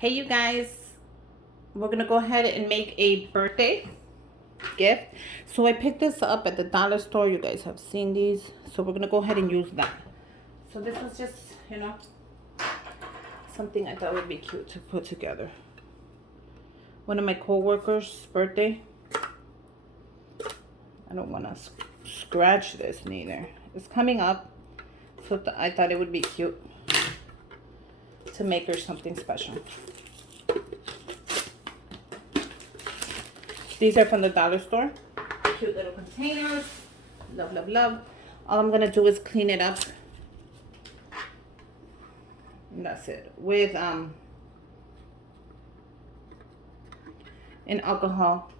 Hey you guys, we're gonna go ahead and make a birthday gift. So I picked this up at the dollar store. You guys have seen these, so we're gonna go ahead and use that. So this was just, something I thought would be cute to put together. One of my co-workers' birthday. I don't want to scratch this neither. It's coming up, so I thought it would be cute to make her something special. These are from the dollar store. Cute little containers. Love, love, love. All I'm going to do is clean it up. And that's it. With an alcohol.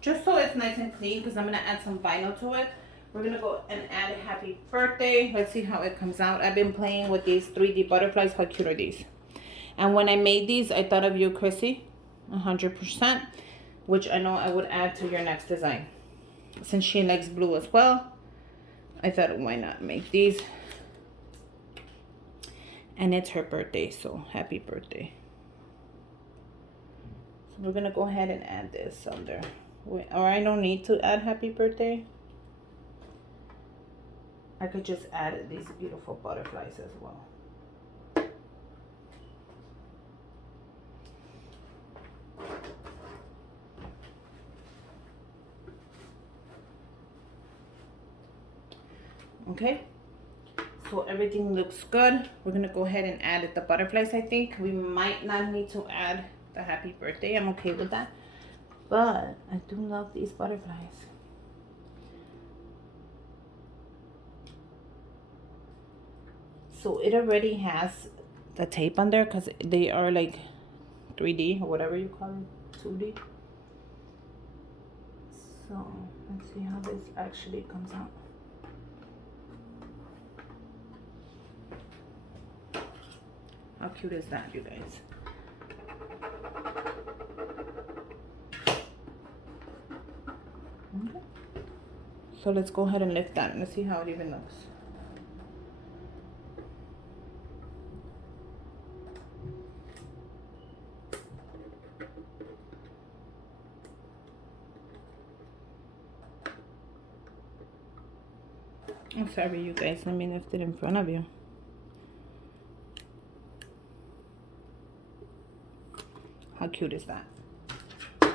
Just so it's nice and clean, because I'm going to add some vinyl to it. We're going to go and add happy birthday. Let's see how it comes out. I've been playing with these 3D butterflies. How cute are these? And when I made these, I thought of you, Chrissy. 100%, which I know I would add to your next design. Since she likes blue as well, I thought, why not make these? And it's her birthday, so happy birthday. So we're gonna go ahead and add this under. Wait, or I don't need to add happy birthday. I could just add these beautiful butterflies as well. Okay, so everything looks good. We're gonna go ahead and add the butterflies. I think we might not need to add the happy birthday. I'm okay with that, but I do love these butterflies. So it already has the tape on there because they are like 3D or whatever you call it, 2D. So let's see how this actually comes out. How cute is that, you guys? Okay. So let's go ahead and lift that and let's see how it even looks. I'm sorry, you guys. Let me lift it in front of you. How cute is that? I'm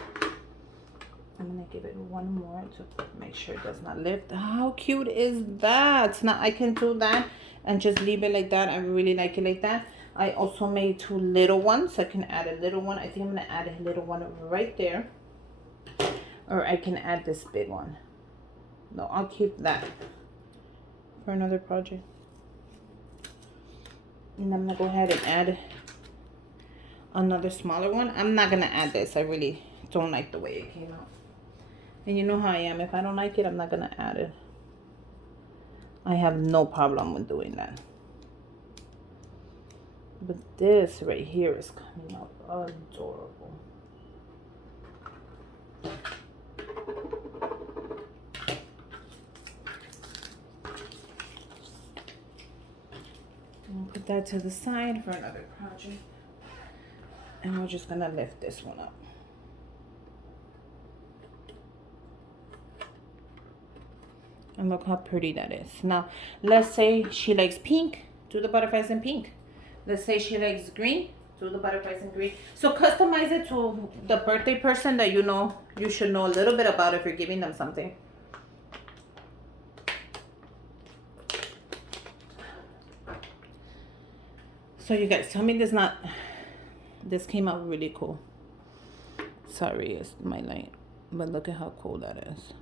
gonna give it one more to make sure it does not lift. How cute is that? Now I can do that and just leave it like that. I really like it like that. I also made two little ones. I can add a little one. I think I'm gonna add a little one right there. Or I can add this big one. No, I'll keep that for another project. And I'm gonna go ahead and add another smaller one. I'm not gonna add this. I really don't like the way it came out. And you know how I am. If I don't like it, I'm not gonna add it. I have no problem with doing that. But this right here is coming out adorable. I'll put that to the side for another project. And we're just gonna lift this one up. And look how pretty that is. Now, let's say she likes pink, do the butterflies in pink. Let's say she likes green, do the butterflies in green. So customize it to the birthday person that you should know a little bit about if you're giving them something. So you guys, tell me this came out really cool. Sorry, it's my light, but look at how cool that is.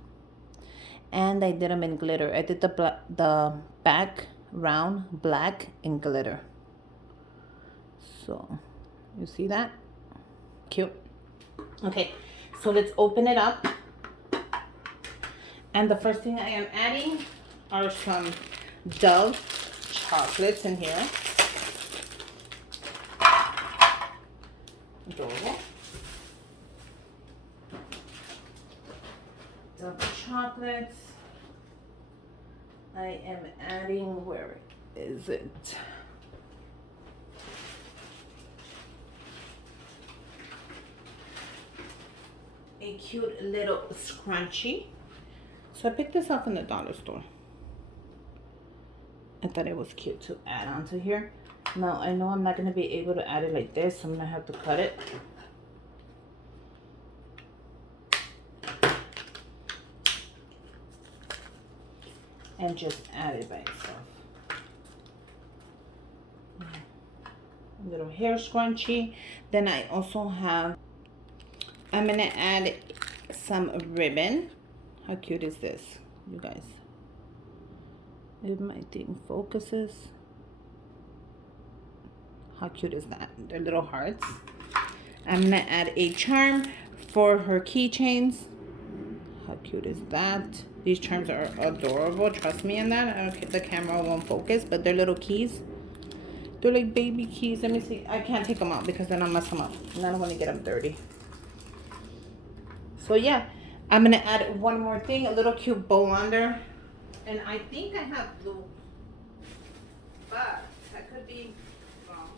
And I did them in glitter. I did the background black in glitter. So you see that? Cute. Okay, so let's open it up. And the first thing I am adding are some Dove chocolates in here. Adorable. Dove chocolates. I am adding, where is it? a cute little scrunchie. So I picked this up in the dollar store. I thought it was cute to add onto here. Now I know I'm not going to be able to add it like this, so I'm going to have to cut it. And just add it by itself. A little hair scrunchie. Then I also have, I'm going to add some ribbon. How cute is this, you guys? If my thing focuses. How cute is that? They're little hearts. I'm going to add a charm for her keychains. How cute is that? These charms are adorable. Trust me on that. Okay, the camera won't focus, but they're little keys. They're like baby keys. Let me see. I can't take them out because then I'll mess them up. And I don't want to get them dirty. So yeah, I'm going to add one more thing. A little cute bow under. And I think I have blue. But I could be wrong.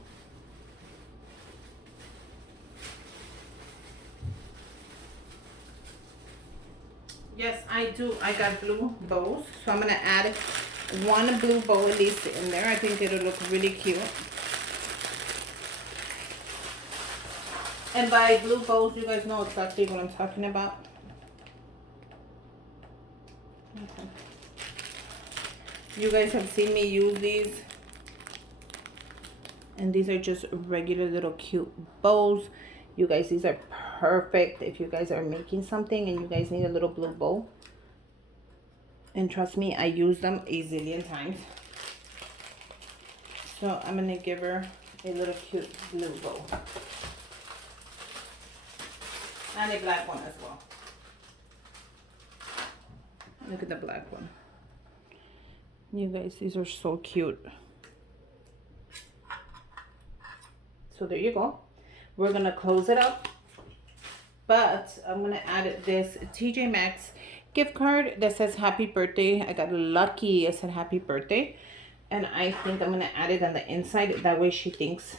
Yes, I do. I got blue bows. So I'm going to add one blue bow at least in there. I think it'll look really cute. And by blue bows, you guys know exactly what I'm talking about. Okay. You guys have seen me use these. And these are just regular little cute bows. You guys, these are perfect if you guys are making something and you guys need a little blue bow. And trust me, I use them a zillion times. So I'm going to give her a little cute blue bow. And a black one as well. Look at the black one. You guys, these are so cute. So there you go. We're going to close it up. But I'm going to add this TJ Maxx gift card that says happy birthday. I got lucky. It said happy birthday. And I think I'm going to add it on the inside. That way she thinks,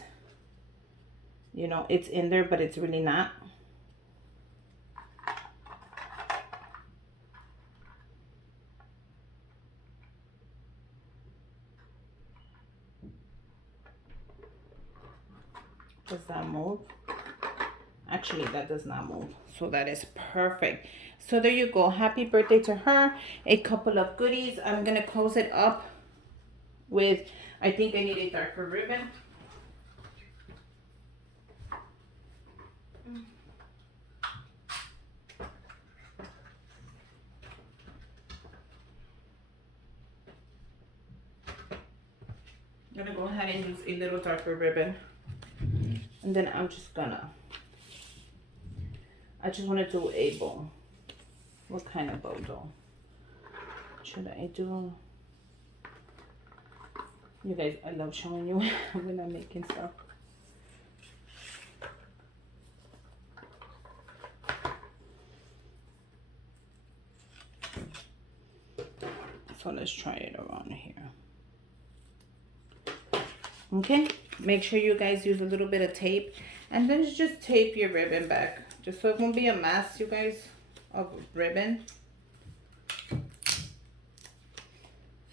you know, it's in there, but it's really not. Does that move? Actually, that does not move. So that is perfect. So there you go. Happy birthday to her. A couple of goodies. I'm going to close it up with, I think I need a darker ribbon. I'm going to go ahead and use a little darker ribbon. And then I'm just gonna, I just want to do a bow. What kind of bow though? Should I do? You guys, I love showing you when I'm making stuff. So let's try it around here. Okay, make sure you guys use a little bit of tape and then just tape your ribbon back just so it won't be a mess, you guys, of ribbon.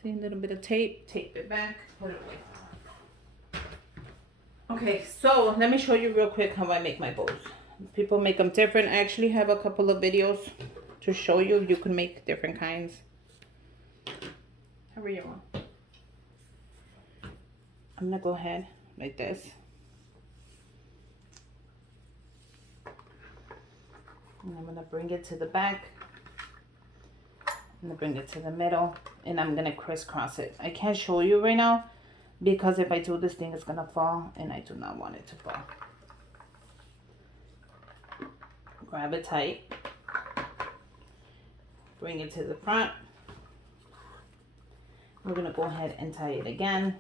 See, a little bit of tape it back, put it away. Okay, so let me show you real quick how I make my bows. People make them different. I actually have a couple of videos to show you. You can make different kinds. However you want. I'm gonna go ahead like this. And I'm gonna bring it to the back. I'm gonna bring it to the middle. And I'm gonna crisscross it. I can't show you right now because if I do this thing, it's gonna fall. And I do not want it to fall. Grab it tight. Bring it to the front. We're gonna go ahead and tie it again.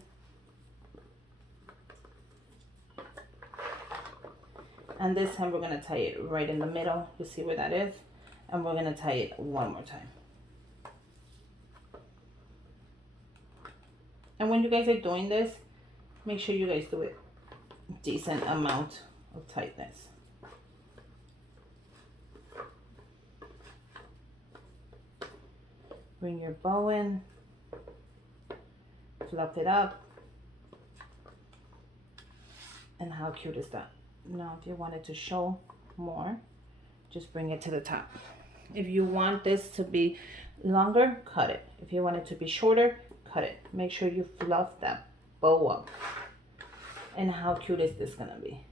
And this time we're going to tie it right in the middle. You see where that is? And we're going to tie it one more time. And when you guys are doing this, make sure you guys do it decent amount of tightness. Bring your bow in, fluff it up, and how cute is that? Now if you wanted to show more, just bring it to the top. If you want this to be longer, cut it. If you want it to be shorter, cut it. Make sure you fluff that bow up. And how cute is this gonna be?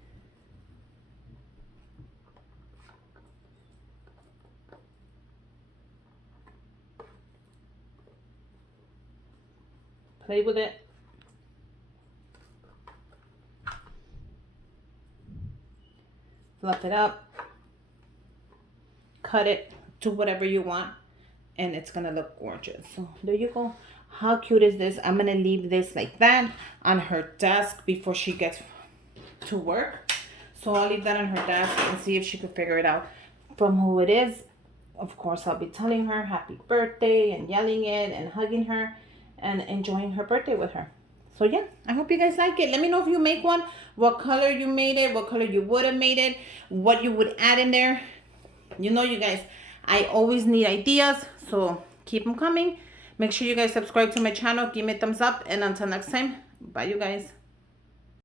Play with it. Fluff it up. Cut it to whatever you want. And it's gonna look gorgeous. So there you go. How cute is this? I'm gonna leave this like that on her desk before she gets to work. So I'll leave that on her desk and see if she could figure it out from who it is. Of course, I'll be telling her happy birthday and yelling it and hugging her and enjoying her birthday with her. So yeah, I hope you guys like it. Let me know if you make one, what color you made it, what color you would have made it, what you would add in there. You know, you guys, I always need ideas, so keep them coming. Make sure you guys subscribe to my channel, give me a thumbs up, and until next time, bye you guys.